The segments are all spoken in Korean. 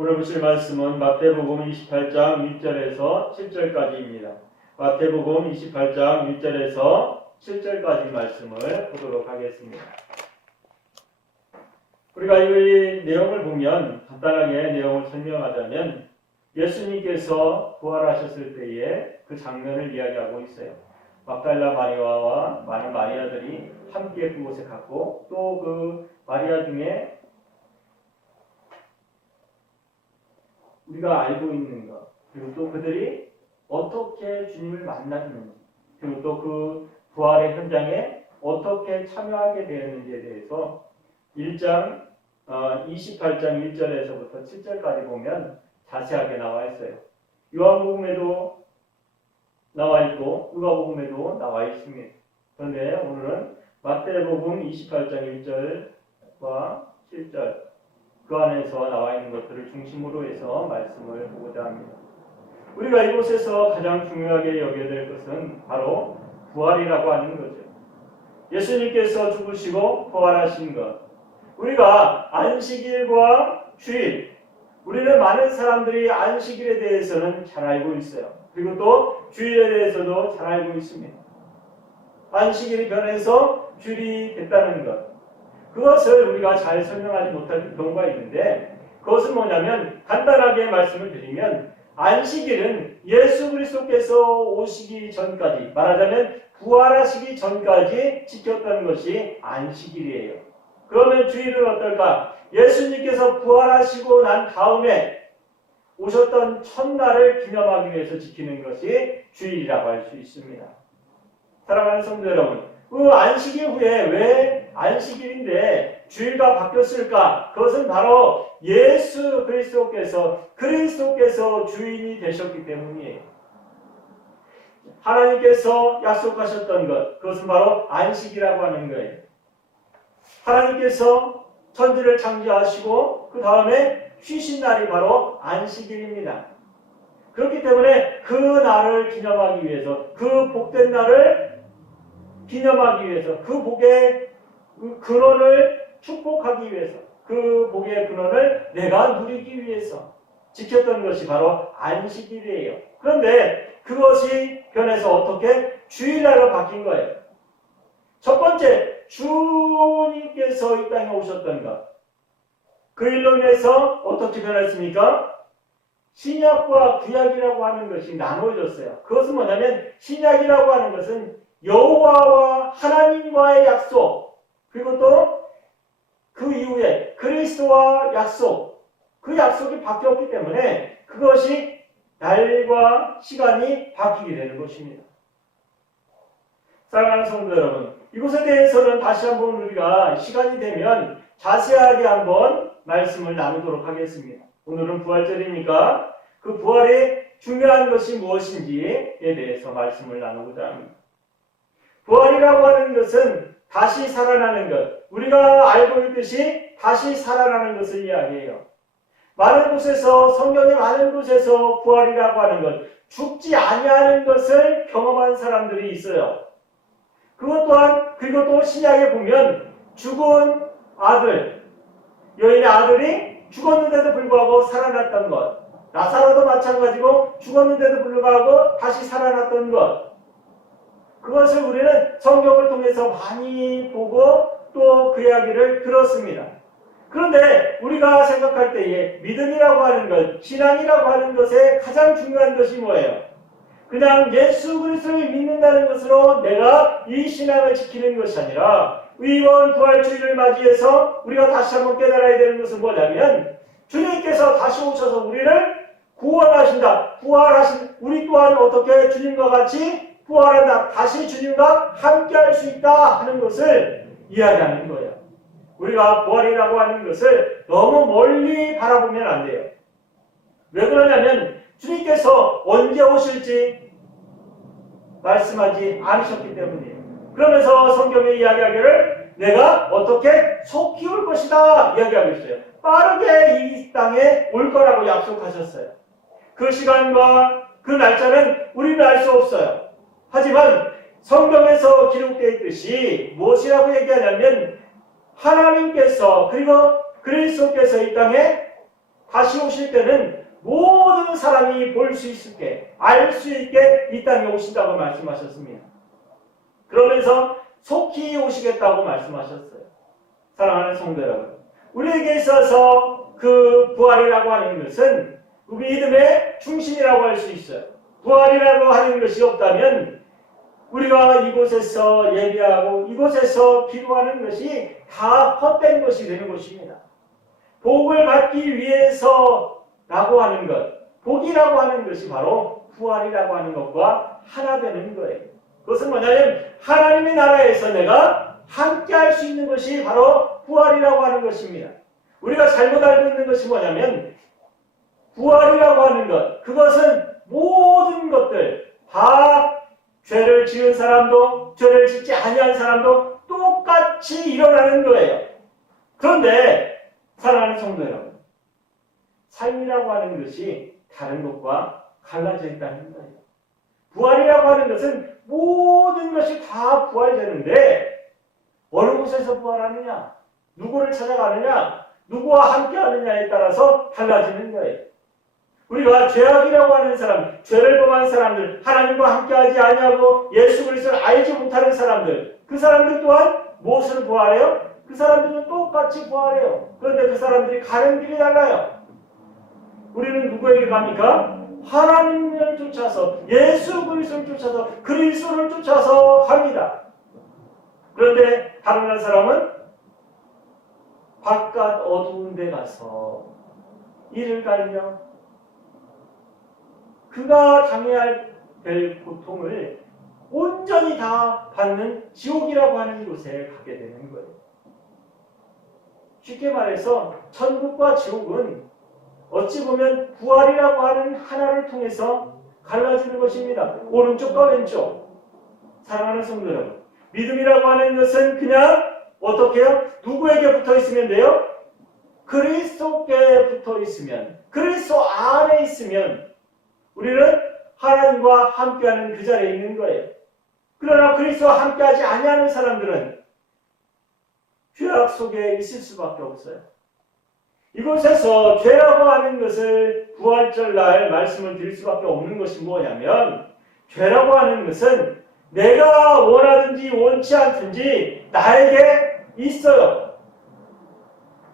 오늘 보실 말씀은 마태복음 28장 1절에서 7절까지입니다. 마태복음 28장 1절에서 7절까지 말씀을 보도록 하겠습니다. 우리가 이 내용을 보면 간단하게 내용을 설명하자면 예수님께서 부활하셨을 때의 그 장면을 이야기하고 있어요. 막달라 마리아와 많은 마리아들이 함께 그곳에 갔고 또 그 마리아 중에 우리가 알고 있는 것, 그리고 또 그들이 어떻게 주님을 만났는지, 그리고 또 그 부활의 현장에 어떻게 참여하게 되었는지에 대해서 1장 28장 1절에서부터 7절까지 보면 자세하게 나와 있어요. 요한복음에도 나와 있고 누가복음에도 나와 있습니다. 그런데 오늘은 마태복음 28장 1절과 7절 그 안에서 나와 있는 것들을 중심으로 해서 말씀을 보고자 합니다. 우리가 이곳에서 가장 중요하게 여겨야 될 것은 바로 부활이라고 하는 거죠. 예수님께서 죽으시고 부활하신 것. 우리가 안식일과 주일, 우리는 많은 사람들이 안식일에 대해서는 잘 알고 있어요. 그리고 또 주일에 대해서도 잘 알고 있습니다. 안식일이 변해서 주일이 됐다는 것. 그것을 우리가 잘 설명하지 못할 경우가 있는데 그것은 뭐냐면 간단하게 말씀을 드리면 안식일은 예수 그리스도께서 오시기 전까지 말하자면 부활하시기 전까지 지켰던 것이 안식일이에요. 그러면 주일은 어떨까? 예수님께서 부활하시고 난 다음에 오셨던 첫날을 기념하기 위해서 지키는 것이 주일이라고 할 수 있습니다. 사랑하는 성도 여러분, 그 안식일 후에 왜 안식일인데 주일과 바뀌었을까? 그것은 바로 예수 그리스도께서 주인이 되셨기 때문이에요. 하나님께서 약속하셨던 것, 그것은 바로 안식이라고 하는 거예요. 하나님께서 천지를 창조하시고 그 다음에 쉬신 날이 바로 안식일입니다. 그렇기 때문에 그 날을 기념하기 위해서, 그 복된 날을 기념하기 위해서, 그 복의 근원을 축복하기 위해서, 그 복의 근원을 내가 누리기 위해서 지켰던 것이 바로 안식일이에요. 그런데 그것이 변해서 어떻게 주일날로 바뀐 거예요. 첫 번째, 주님께서 이 땅에 오셨던 것. 그 일로 인해서 어떻게 변했습니까? 신약과 구약이라고 하는 것이 나누어졌어요. 그것은 뭐냐면 신약이라고 하는 것은 여호와와 하나님과의 약속, 그리고 또 그 이후에 그리스도와 약속, 그 약속이 바뀌었기 때문에 그것이 날과 시간이 바뀌게 되는 것입니다. 사랑하는 성도 여러분, 이것에 대해서는 다시 한번 우리가 시간이 되면 자세하게 한번 말씀을 나누도록 하겠습니다. 오늘은 부활절이니까 그 부활의 중요한 것이 무엇인지에 대해서 말씀을 나누고자 합니다. 부활이라고 하는 것은 다시 살아나는 것, 우리가 알고 있듯이 다시 살아나는 것을 이야기해요. 많은 곳에서, 성경의 많은 곳에서 부활이라고 하는 것, 죽지 아니하는 것을 경험한 사람들이 있어요. 그것 또한, 그리고 또 신약에 보면 죽은 아들, 여인의 아들이 죽었는데도 불구하고 살아났던 것, 나사로도 마찬가지고 죽었는데도 불구하고 다시 살아났던 것, 그것을 우리는 성경을 통해서 많이 보고 또 그 이야기를 들었습니다. 그런데 우리가 생각할 때에 믿음이라고 하는 것, 신앙이라고 하는 것의 가장 중요한 것이 뭐예요? 그냥 예수 그리스도를 믿는다는 것으로 내가 이 신앙을 지키는 것이 아니라 이번 부활주의를 맞이해서 우리가 다시 한번 깨달아야 되는 것은 뭐냐면 주님께서 다시 오셔서 우리를 구원하신다. 부활하신 우리 또한 어떻게 주님과 같이 부활한다. 다시 주님과 함께 할 수 있다 하는 것을 이야기하는 거예요. 우리가 부활이라고 하는 것을 너무 멀리 바라보면 안 돼요. 왜 그러냐면 주님께서 언제 오실지 말씀하지 않으셨기 때문이에요. 그러면서 성경에 이야기하기를 내가 어떻게 속히 올 것이다 이야기하고 있어요. 빠르게 이 땅에 올 거라고 약속하셨어요. 그 시간과 그 날짜는 우리는 알 수 없어요. 하지만 성경에서 기록되어 있듯이 무엇이라고 얘기하냐면 하나님께서 그리고 그리스도께서 이 땅에 다시 오실 때는 모든 사람이 볼 수 있게, 알 수 있게 이 땅에 오신다고 말씀하셨습니다. 그러면서 속히 오시겠다고 말씀하셨어요. 사랑하는 성도 여러분, 우리에게 있어서 그 부활이라고 하는 것은 우리 믿음의 중심이라고 할 수 있어요. 부활이라고 하는 것이 없다면 우리가 이곳에서 예배하고 이곳에서 기도하는 것이 다 헛된 것이 되는 것입니다. 복을 받기 위해서라고 하는 것, 복이라고 하는 것이 바로 부활이라고 하는 것과 하나 되는 거예요. 그것은 뭐냐면 하나님의 나라에서 내가 함께 할 수 있는 것이 바로 부활이라고 하는 것입니다. 우리가 잘못 알고 있는 것이 뭐냐면 부활이라고 하는 것, 그것은 모든 것들 다 죄를 지은 사람도 죄를 짓지 아니한 사람도 똑같이 일어나는 거예요. 그런데 사랑하는 성도 여러분, 삶이라고 하는 것이 다른 것과 갈라져 있다는 거예요. 부활이라고 하는 것은 모든 것이 다 부활되는데 어느 곳에서 부활하느냐, 누구를 찾아가느냐, 누구와 함께 하느냐에 따라서 달라지는 거예요. 우리가 죄악이라고 하는 사람, 죄를 범한 사람들, 하나님과 함께하지 아니하고 예수 그리스도를 알지 못하는 사람들, 그 사람들 또한 무엇을 부활해요? 그 사람들은 똑같이 부활해요. 그런데 그 사람들이 가는 길이 달라요. 우리는 누구에게 갑니까? 하나님을 쫓아서, 예수 그리스도를 쫓아서, 그리스도를 쫓아서 갑니다. 그런데 다른 한 사람은 바깥 어두운 데 가서 이를 갈며 그가 당해야 될 고통을 온전히 다 받는 지옥이라고 하는 곳에 가게 되는 거예요. 쉽게 말해서 천국과 지옥은 어찌 보면 부활이라고 하는 하나를 통해서 갈라지는 것입니다. 오른쪽과 왼쪽. 사랑하는 성도 여러분, 믿음이라고 하는 것은 그냥 어떻게 해요? 누구에게 붙어 있으면 돼요? 그리스도께 붙어 있으면, 그리스도 안에 있으면 우리는 하나님과 함께하는 그 자리에 있는 거예요. 그러나 그리스도와 함께하지 아니하는 사람들은 죄악 속에 있을 수밖에 없어요. 이곳에서 죄라고 하는 것을 부활절 날 말씀을 드릴 수밖에 없는 것이 뭐냐면, 죄라고 하는 것은 내가 원하든지 원치 않든지 나에게 있어요.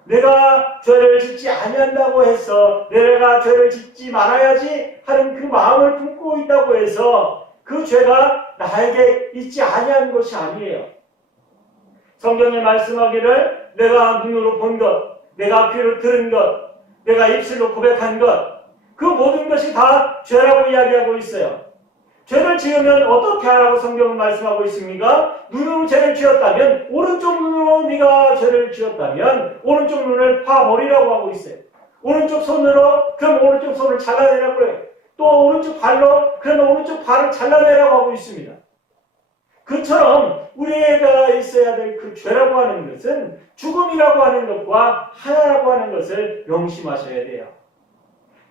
내가 죄를 짓지 아니한다고 해서 내가 죄를 짓지 말아야지 하는 그 마음을 품고 있다고 해서 그 죄가 나에게 있지 아니한 것이 아니에요. 성경에 말씀하기를 내가 눈으로 본 것, 내가 귀로 들은 것, 내가 입술로 고백한 것, 그 모든 것이 다 죄라고 이야기하고 있어요. 죄를 지으면 어떻게 하라고 성경은 말씀하고 있습니까? 눈으로 죄를 지었다면, 오른쪽 눈으로 네가 죄를 지었다면 오른쪽 눈을 파버리라고 하고 있어요. 오른쪽 손으로, 그럼 오른쪽 손을 잘라내라고 해요. 또 오른쪽 발로, 그러면 오른쪽 발을 잘라내라고 하고 있습니다. 그처럼 우리가 있어야 될 그 죄라고 하는 것은 죽음이라고 하는 것과 하나라고 하는 것을 명심하셔야 돼요.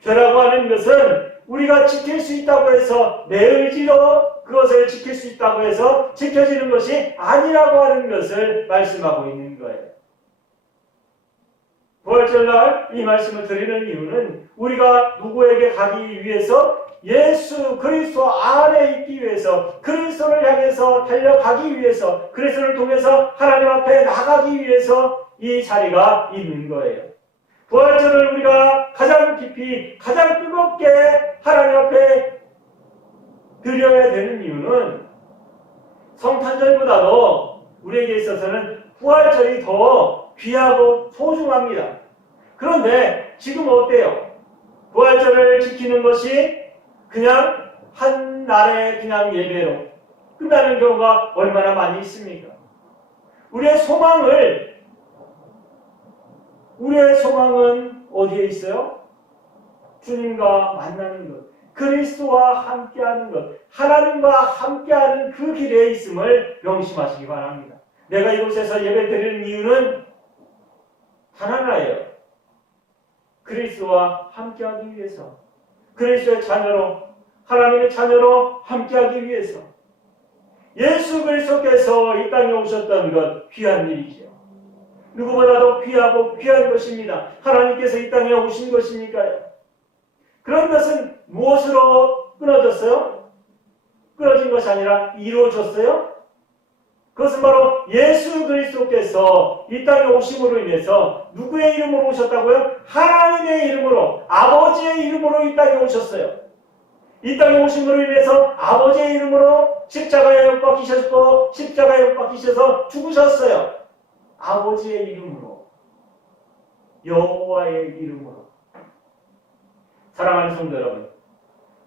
죄라고 하는 것은 우리가 지킬 수 있다고 해서 내 의지로 그것을 지킬 수 있다고 해서 지켜지는 것이 아니라고 하는 것을 말씀하고 있는 거예요. 부활절날 이 말씀을 드리는 이유는 우리가 누구에게 가기 위해서 예수 그리스도 안에 있기 위해서, 그리스도를 향해서 달려가기 위해서, 그리스도를 통해서 하나님 앞에 나가기 위해서 이 자리가 있는 거예요. 부활절을 우리가 가장 깊이, 가장 뜨겁게 하나님 앞에 드려야 되는 이유는 성탄절보다도 우리에게 있어서는 부활절이 더 귀하고 소중합니다. 그런데 지금 어때요? 부활절을 지키는 것이 그냥 한 날의 그냥 예배로 끝나는 경우가 얼마나 많이 있습니까? 우리의 소망은 어디에 있어요? 주님과 만나는 것, 그리스도와 함께하는 것, 하나님과 함께하는 그 길에 있음을 명심하시기 바랍니다. 내가 이곳에서 예배 드리는 이유는 단 하나예요. 그리스도와 함께하기 위해서, 그리스도의 자녀로, 하나님의 자녀로 함께하기 위해서, 예수 그리스도께서 이 땅에 오셨던 것 귀한 일이죠. 누구보다도 귀하고 귀한 것입니다. 하나님께서 이 땅에 오신 것이니까요. 그런 것은 무엇으로 끊어졌어요? 끊어진 것이 아니라 이루어졌어요? 그것은 바로 예수 그리스도께서 이 땅에 오심으로 인해서 누구의 이름으로 오셨다고요? 하나님의 이름으로, 아버지의 이름으로 이 땅에 오셨어요. 이 땅에 오심으로 인해서 아버지의 이름으로 십자가에 못 박히셨고 십자가에 못 박히셔서 죽으셨어요. 아버지의 이름으로, 여호와의 이름으로. 사랑하는 성도 여러분,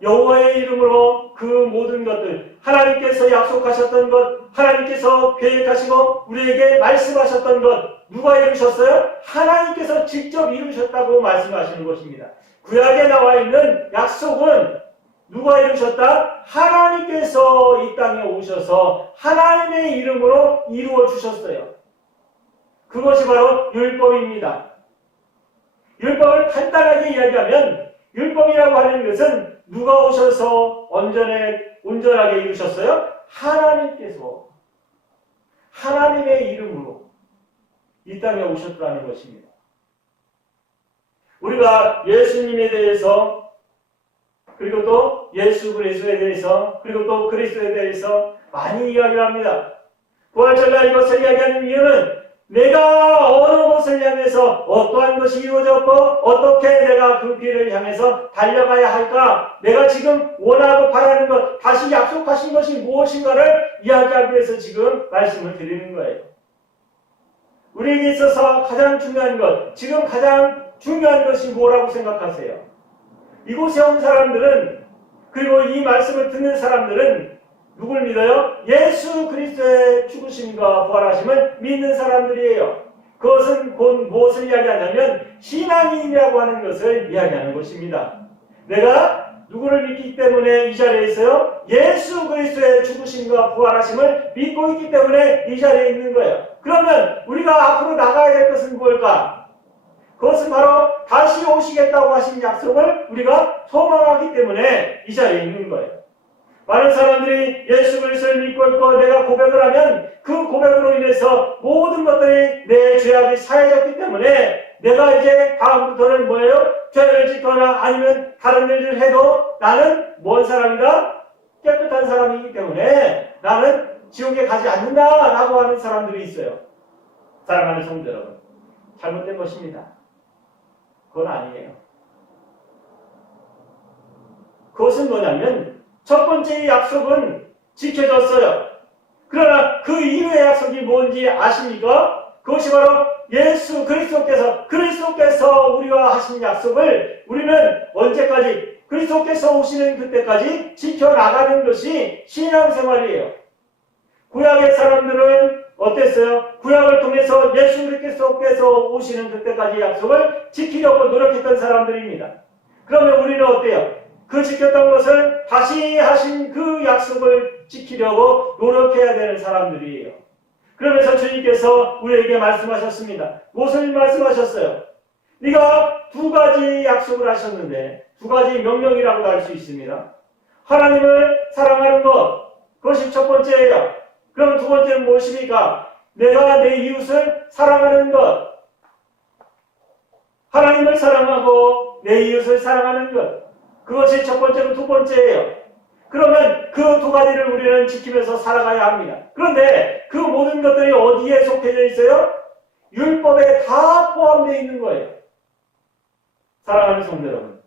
여호와의 이름으로 그 모든 것들, 하나님께서 약속하셨던 것, 하나님께서 계획하시고 우리에게 말씀하셨던 것, 누가 이루셨어요? 하나님께서 직접 이루셨다고 말씀하시는 것입니다. 구약에 나와 있는 약속은 누가 이루셨다? 하나님께서 이 땅에 오셔서 하나님의 이름으로 이루어 주셨어요. 그것이 바로 율법입니다. 율법을 간단하게 이야기하면 율법이라고 하는 것은 누가 오셔서 온전하게 이루셨어요? 하나님께서 하나님의 이름으로 이 땅에 오셨다는 것입니다. 우리가 예수님에 대해서, 그리고 또 예수 그리스도에 대해서, 그리고 또 그리스도에 대해서 많이 이야기를 합니다. 부활절날 이것을 이야기하는 이유는 내가 어느 것을 향해서 어떠한 것이 이루어졌고 어떻게 내가 그 길을 향해서 달려가야 할까, 내가 지금 원하고 바라는 것, 다시 약속하신 것이 무엇인가를 이야기하기 위해서 지금 말씀을 드리는 거예요. 우리에게 있어서 가장 중요한 것, 지금 가장 중요한 것이 뭐라고 생각하세요? 이곳에 온 사람들은, 그리고 이 말씀을 듣는 사람들은 누굴 믿어요? 예수 그리스도의 죽으심과 부활하심을 믿는 사람들이에요. 그것은 곧 무엇을 이야기하냐면 신앙인이라고 하는 것을 이야기하는 것입니다. 내가 누구를 믿기 때문에 이 자리에 있어요? 예수 그리스도의 죽으심과 부활하심을 믿고 있기 때문에 이 자리에 있는 거예요. 그러면 우리가 앞으로 나가야 될 것은 무엇일까? 그것은 바로 다시 오시겠다고 하신 약속을 우리가 소망하기 때문에 이 자리에 있는 거예요. 많은 사람들이 예수 그리스도를 믿고 있고 내가 고백을 하면 그 고백으로 인해서 모든 것들이 내 죄악이 사해졌기 때문에 내가 이제 다음부터는 뭐예요? 죄를 짓거나 아니면 다른 일을 해도 나는 뭔 사람이다? 깨끗한 사람이기 때문에 나는 지옥에 가지 않는다라고 하는 사람들이 있어요. 사랑하는 성도 여러분, 잘못된 것입니다. 그건 아니에요. 그것은 뭐냐면 첫 번째 약속은 지켜졌어요. 그러나 그 이후의 약속이 뭔지 아십니까? 그것이 바로 예수 그리스도께서 우리와 하신 약속을 우리는 언제까지? 그리스도께서 오시는 그때까지 지켜나가는 것이 신앙생활이에요. 구약의 사람들은 어땠어요? 구약을 통해서 예수 그리스도께서 오시는 그때까지 약속을 지키려고 노력했던 사람들입니다. 그러면 우리는 어때요? 그 지켰던 것을 다시 하신 그 약속을 지키려고 노력해야 되는 사람들이에요. 그러면서 주님께서 우리에게 말씀하셨습니다. 무엇을 말씀하셨어요? 네가 두 가지 약속을 하셨는데, 두 가지 명령이라고 할 수 있습니다. 하나님을 사랑하는 것, 그것이 첫 번째예요. 그럼 두 번째는 무엇입니까? 내가 내 이웃을 사랑하는 것. 하나님을 사랑하고 내 이웃을 사랑하는 것. 그것이 첫 번째로 두 번째예요. 그러면 그 두 가지를 우리는 지키면서 살아가야 합니다. 그런데 그 모든 것들이 어디에 속해져 있어요? 율법에 다 포함되어 있는 거예요. 사랑하는 성도 여러분,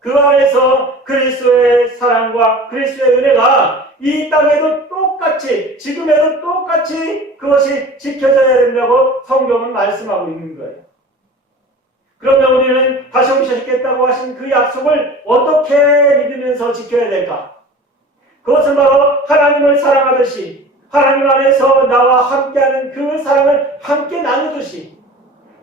그 안에서 그리스도의 사랑과 그리스도의 은혜가 이 땅에도 똑같이, 지금에도 똑같이 그것이 지켜져야 된다고 성경은 말씀하고 있는 거예요. 그러면 우리는 다시 오시겠다고 하신 그 약속을 어떻게 믿으면서 지켜야 될까? 그것은 바로 하나님을 사랑하듯이, 하나님 안에서 나와 함께하는 그 사랑을 함께 나누듯이,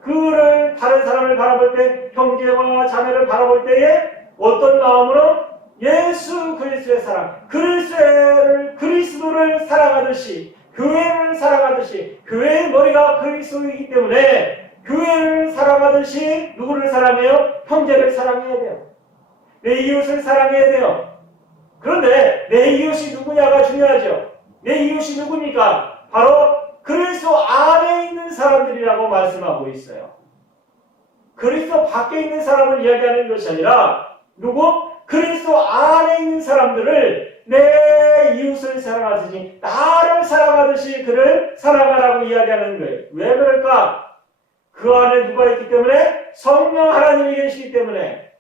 그를 다른 사람을 바라볼 때, 형제와 자매를 바라볼 때에 어떤 마음으로? 예수 그리스도의 사랑, 그리스도를 사랑하듯이, 교회를 사랑하듯이, 교회의 머리가 그리스도이기 때문에 교회를 사랑하듯이 누구를 사랑해요? 형제를 사랑해야 돼요. 내 이웃을 사랑해야 돼요. 그런데 내 이웃이 누구냐가 중요하죠. 내 이웃이 누굽니까? 바로 그리스도 안에 있는 사람들이라고 말씀하고 있어요. 그리스도 밖에 있는 사람을 이야기하는 것이 아니라 누구? 그리스도 안에 있는 사람들을 내 이웃을 사랑하듯이 나를 사랑하듯이 그를 사랑하라고 이야기하는 거예요. 왜 그럴까? 그 안에 누가 있기 때문에? 성령 하나님이 계시기 때문에.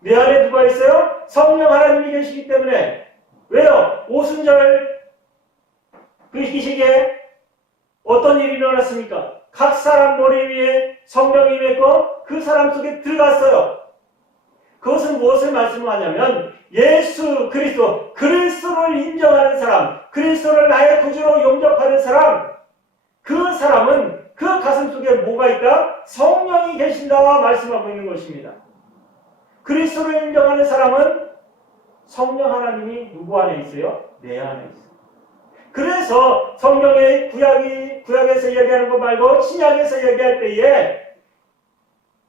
내 안에 누가 있어요? 성령 하나님이 계시기 때문에. 왜요? 오순절 그 시기에 어떤 일이 일어났습니까? 각 사람 머리 위에 성령이 임했고 그 사람 속에 들어갔어요. 그것은 무엇을 말씀하냐면 예수 그리스도, 그리스도를 인정하는 사람, 그리스도를 나의 구주로 용접하는 사람, 그 사람은 그 가슴 속에 뭐가 있다? 성령이 계신다 말씀하고 있는 것입니다. 그리스도를 인정하는 사람은 성령 하나님이 누구 안에 있어요? 내 안에 있어요. 그래서 성경의 구약에서 이야기하는 것 말고 신약에서 이야기할 때에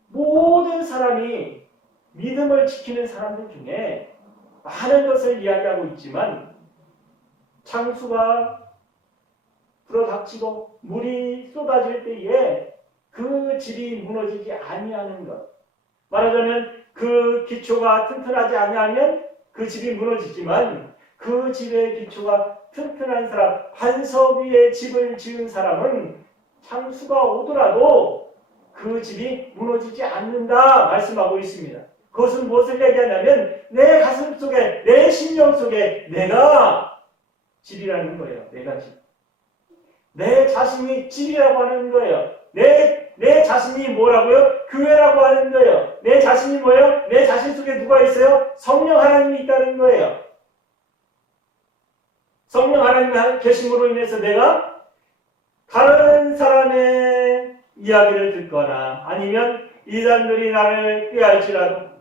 모든 사람이 믿음을 지키는 사람들 중에 많은 것을 이야기하고 있지만 창수가 불어닥치고 물이 쏟아질 때에 그 집이 무너지지 아니하는 것. 말하자면 그 기초가 튼튼하지 아니하면 그 집이 무너지지만 그 집의 기초가 튼튼한 사람, 반석 위에 집을 지은 사람은 창수가 오더라도 그 집이 무너지지 않는다 말씀하고 있습니다. 그것은 무엇을 얘기하냐면 내 가슴 속에, 내 심령 속에 내가 집이라는 거예요. 내가 집. 내 자신이 집이라고 하는 거예요. 내 자신이 뭐라고요? 교회라고 하는 거예요. 내 자신이 뭐예요? 내 자신 속에 누가 있어요? 성령 하나님이 있다는 거예요. 성령 하나님이 계심으로 인해서 내가 다른 사람의 이야기를 듣거나 아니면 이단들이 나를 꾀할지라도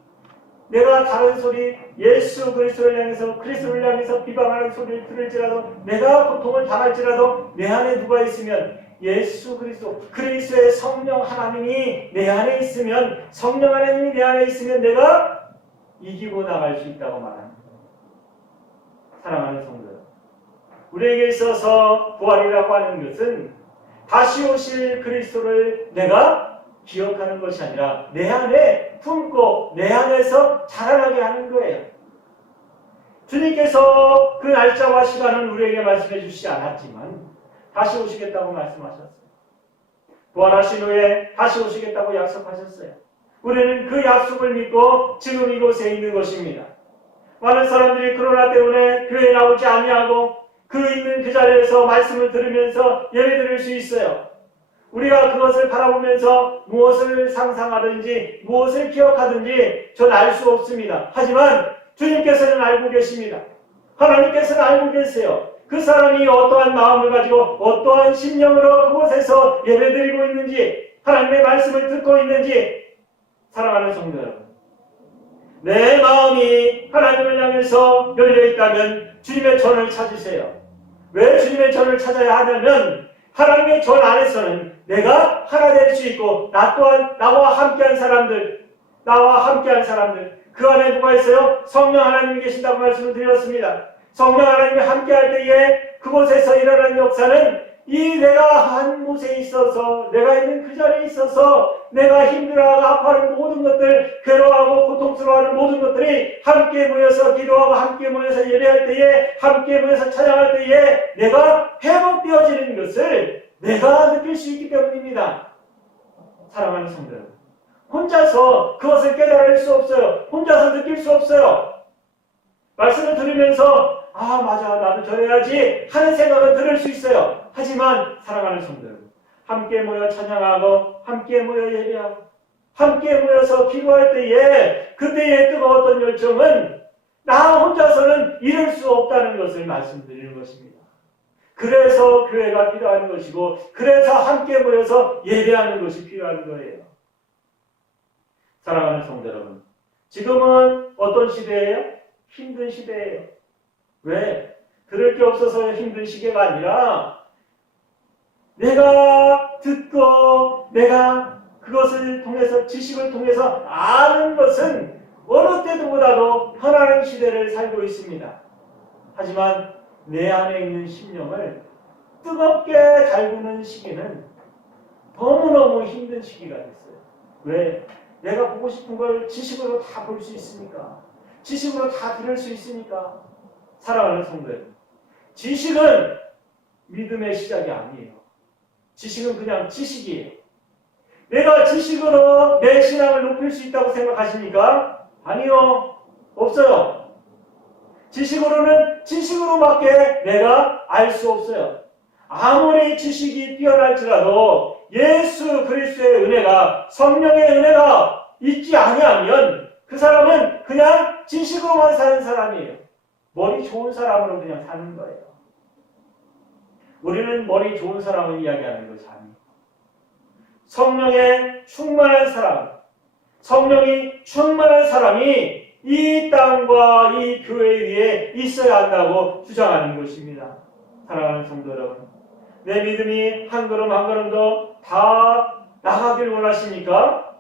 내가 다른 소리, 예수 그리스도를 향해서 그리스도를 향해서 비방하는 소리를 들을지라도 내가 고통을 당할지라도 내 안에 누가 있으면 예수 그리스도의 성령 하나님이 내 안에 있으면 성령 하나님이 내 안에 있으면 내가 이기고 나갈 수 있다고 말합니다. 사랑하는 성도 여러분, 우리에게 있어서 부활이라고 하는 것은 다시 오실 그리스도를 내가 기억하는 것이 아니라 내 안에 품고 내 안에서 자라나게 하는 거예요. 주님께서 그 날짜와 시간은 우리에게 말씀해 주시지 않았지만 다시 오시겠다고 말씀하셨어요. 부활하신 후에 다시 오시겠다고 약속하셨어요. 우리는 그 약속을 믿고 지금 이곳에 있는 것입니다. 많은 사람들이 코로나 때문에 교회에 나오지 아니하고 그 있는 그 자리에서 말씀을 들으면서 예배드릴 수 있어요. 우리가 그것을 바라보면서 무엇을 상상하든지 무엇을 기억하든지 전 알 수 없습니다. 하지만 주님께서는 알고 계십니다. 하나님께서는 알고 계세요. 그 사람이 어떠한 마음을 가지고 어떠한 심령으로 그곳에서 예배드리고 있는지 하나님의 말씀을 듣고 있는지 사랑하는 성도 여러분, 내 마음이 하나님을 향해서 열려있다면 주님의 전을 찾으세요. 왜 주님의 전을 찾아야 하냐면 하나님의 전 안에서는 내가 하나 될 수 있고 나 또한 나와 함께한 사람들 그 안에 누가 있어요? 성령 하나님이 계신다고 말씀을 드렸습니다. 성령 하나님이 함께할 때에 그곳에서 일어나는 역사는 이 내가 한 곳에 있어서 내가 있는 그 자리에 있어서 내가 힘들어하고 아파하는 모든 것들, 괴로워하고 고통스러워하는 모든 것들이 함께 모여서 기도하고 함께 모여서 예배할 때에 함께 모여서 찬양할 때에 내가 회복되어지는 것을 내가 느낄 수 있기 때문입니다. 사랑하는 성도 여러분, 혼자서 그것을 깨달을 수 없어요. 혼자서 느낄 수 없어요. 말씀을 들으면서 아 맞아 나도 저래야지 하는 생각은 들을 수 있어요. 하지만 사랑하는 성도 여러분, 함께 모여 찬양하고 함께 모여 예배하고 함께 모여서 기도할 때에 그때의 뜨거웠던 열정은 나 혼자서는 이룰 수 없다는 것을 말씀드리는 것입니다. 그래서 교회가 필요한 것이고 그래서 함께 모여서 예배하는 것이 필요한 거예요. 사랑하는 성도 여러분, 지금은 어떤 시대예요? 힘든 시대예요. 왜? 들을 게 없어서 힘든 시기가 아니라 내가 듣고 내가 그것을 통해서 지식을 통해서 아는 것은 어느 때보다도 편안한 시대를 살고 있습니다. 하지만 내 안에 있는 심령을 뜨겁게 달구는 시기는 너무너무 힘든 시기가 됐어요. 왜? 내가 보고 싶은 걸 지식으로 다 볼 수 있으니까. 지식으로 다 들을 수 있으니까. 사랑하는 성도 여러분. 지식은 믿음의 시작이 아니에요. 지식은 그냥 지식이에요. 내가 지식으로 내 신앙을 높일 수 있다고 생각하십니까? 아니요. 없어요. 지식으로는 지식으로밖에 내가 알 수 없어요. 아무리 지식이 뛰어날지라도 예수 그리스도의 은혜가, 성령의 은혜가 있지 아니하면 그 사람은 그냥 지식으로만 사는 사람이에요. 머리 좋은 사람으로 그냥 사는 거예요. 우리는 머리 좋은 사람을 이야기하는 것이 아니에요. 성령에 충만한 사람, 성령이 충만한 사람이 이 땅과 이 교회 위에 있어야 한다고 주장하는 것입니다. 사랑하는 성도 여러분, 내 믿음이 한 걸음 한 걸음 더 다 나가길 원하십니까?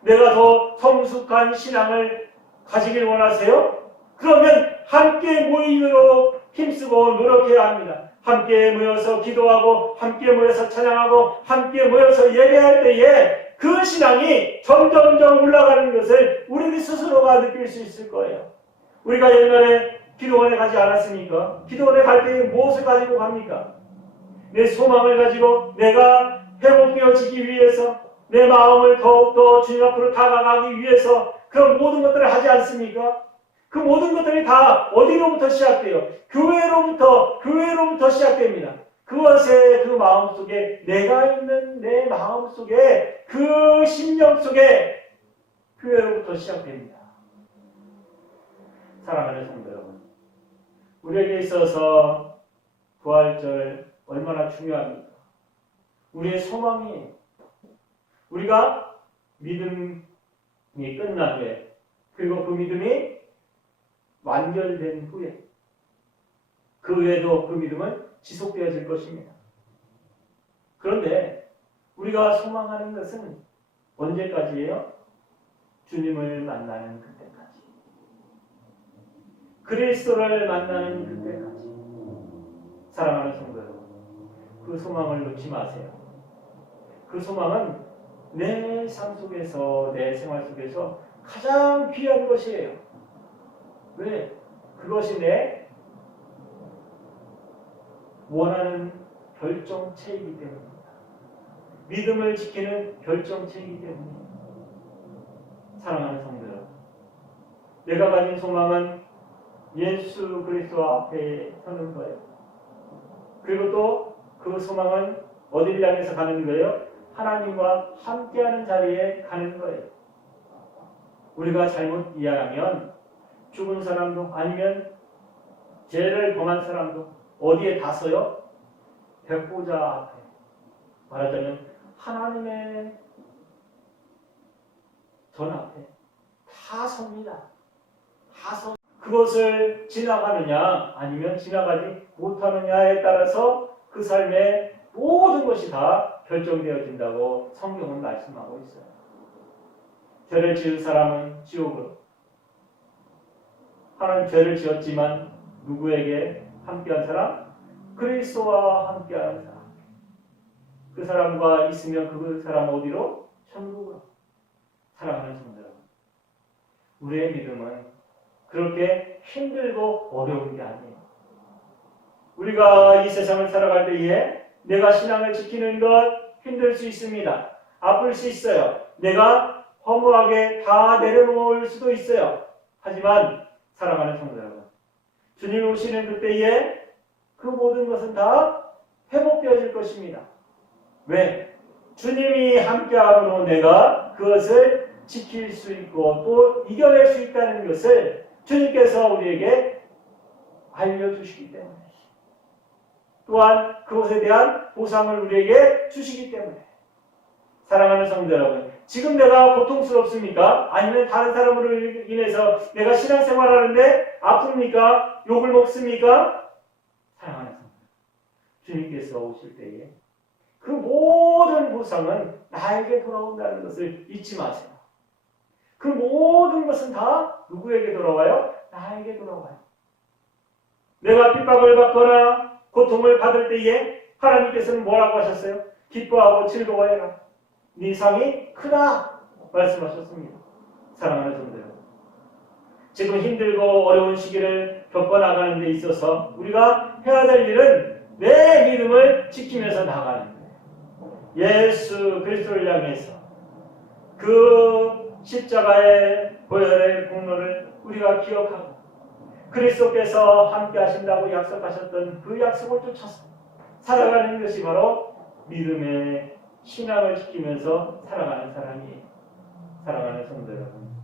내가 더 성숙한 신앙을 가지길 원하세요? 그러면 함께 모이도록 힘쓰고 노력해야 합니다. 함께 모여서 기도하고 함께 모여서 찬양하고 함께 모여서 예배할 때에 그 신앙이 점점점 올라가는 것을 우리 스스로가 느낄 수 있을 거예요. 우리가 옛날에 기도원에 가지 않았습니까? 기도원에 갈 때 무엇을 가지고 갑니까? 내 소망을 가지고 내가 회복되어지기 위해서 내 마음을 더욱더 주님 앞으로 다가가기 위해서 그런 모든 것들을 하지 않습니까? 그 모든 것들이 다 어디로부터 시작돼요? 교회로부터 시작됩니다. 그것에 그 마음 속에 내가 있는 내 마음 속에 그 심령 속에 교회로부터 시작됩니다. 사랑하는 성도 여러분, 우리에게 있어서 부활절 얼마나 중요합니까? 우리의 소망이 우리가 믿음이 끝난 후에 그리고 그 믿음이 완결된 후에 그 후에도 그 믿음은 지속되어질 것입니다. 그런데 우리가 소망하는 것은 언제까지예요? 주님을 만나는 그때까지. 그리스도를 만나는 그때까지. 사랑하는 성도 여러분, 그 소망을 놓지 마세요. 그 소망은 내 삶 속에서, 내 생활 속에서 가장 귀한 것이에요. 왜? 그것이 내 원하는 결정체이기 때문입니다. 믿음을 지키는 결정체이기 때문입니다. 사랑하는 성도 여러분, 내가 가진 소망은 예수 그리스도 앞에 서는 거예요. 그리고 또 그 소망은 어디를 향해서 가는 거예요? 하나님과 함께하는 자리에 가는 거예요. 우리가 잘못 이해하면 죽은 사람도 아니면 죄를 범한 사람도 어디에 다 서요? 백보자 앞에. 말하자면 하나님의 전 앞에 다 섭니다. 다 서. 그것을 지나가느냐 아니면 지나가지 못하느냐에 따라서 그 삶의 모든 것이 다 결정되어진다고 성경은 말씀하고 있어요. 죄를 지은 사람은 지옥으로. 하나님 죄를 지었지만 누구에게 함께한 사람? 그리스도와 함께한 사람. 그 사람과 있으면 그 사람 어디로? 천국으로. 사랑하는 성도 여러분, 우리의 믿음은 그렇게 힘들고 어려운 게 아니에요. 우리가 이 세상을 살아갈 때에 내가 신앙을 지키는 것 힘들 수 있습니다. 아플 수 있어요. 내가 허무하게 다 내려놓을 수도 있어요. 하지만 사랑하는 성도 여러분, 주님 오시는 그때에 그 모든 것은 다 회복되어질 것입니다. 왜? 주님이 함께함으로 내가 그것을 지킬 수 있고 또 이겨낼 수 있다는 것을 주님께서 우리에게 알려주시기 때문에, 또한 그것에 대한 보상을 우리에게 주시기 때문에. 사랑하는 성도 여러분, 지금 내가 고통스럽습니까? 아니면 다른 사람으로 인해서 내가 신앙생활하는데 아픕니까? 욕을 먹습니까? 사랑하는 성도, 주님께서 오실 때에 그 모든 보상은 나에게 돌아온다는 것을 잊지 마세요. 그 모든 것은 다 누구에게 돌아와요? 나에게 돌아와요. 내가 핍박을 받거나 고통을 받을 때에 하나님께서는 뭐라고 하셨어요? 기뻐하고 즐거워해라. 네 상이 크다 말씀하셨습니다. 사랑하는 성도 여러분, 지금 힘들고 어려운 시기를 겪어나가는 데 있어서 우리가 해야 될 일은 내 믿음을 지키면서 나가는 거예요. 예수 그리스도를 향해서 그 십자가의 보혈의 공로를 우리가 기억하고 그리스도께서 함께 하신다고 약속하셨던 그 약속을 쫓아서 살아가는 것이 바로 믿음의 신앙을 지키면서 살아가는 사람이에요. 사랑하는 성도 여러분,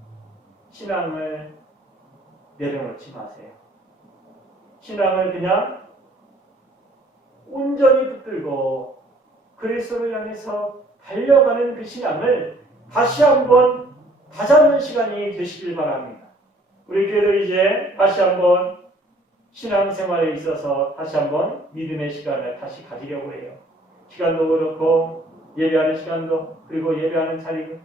신앙을 내려놓지 마세요. 신앙을 그냥 온전히 붙들고 그리스도를 향해서 달려가는 그 신앙을 다시 한번 다잡는 시간이 되시길 바랍니다. 우리 교회도 이제 다시 한번 신앙생활에 있어서 다시 한번 믿음의 시간을 다시 가지려고 해요. 시간도 그렇고 예배하는 시간도, 그리고 예배하는 자리,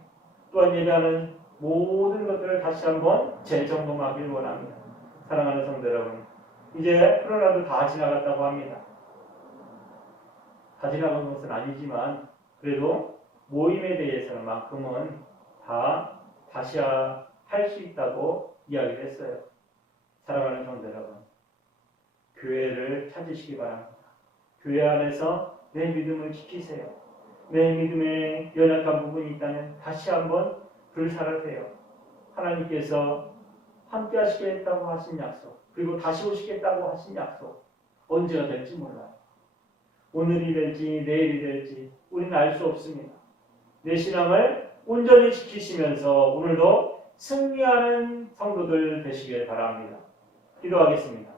또한 예배하는 모든 것들을 다시 한번 재점검하길 원합니다. 사랑하는 성도 여러분, 이제 코로나도 다 지나갔다고 합니다. 다 지나간 것은 아니지만 그래도 모임에 대해서는 만큼은 다시 할 수 있다고 이야기를 했어요. 사랑하는 성도 여러분, 교회를 찾으시기 바랍니다. 교회 안에서 내 믿음을 지키세요. 내 믿음에 연약한 부분이 있다면 다시 한번 불살하세요. 하나님께서 함께 하시겠다고 하신 약속, 그리고 다시 오시겠다고 하신 약속, 언제가 될지 몰라요. 오늘이 될지 내일이 될지 우리는 알 수 없습니다. 내 신앙을 온전히 지키시면서 오늘도 승리하는 성도들 되시길 바랍니다. 기도하겠습니다.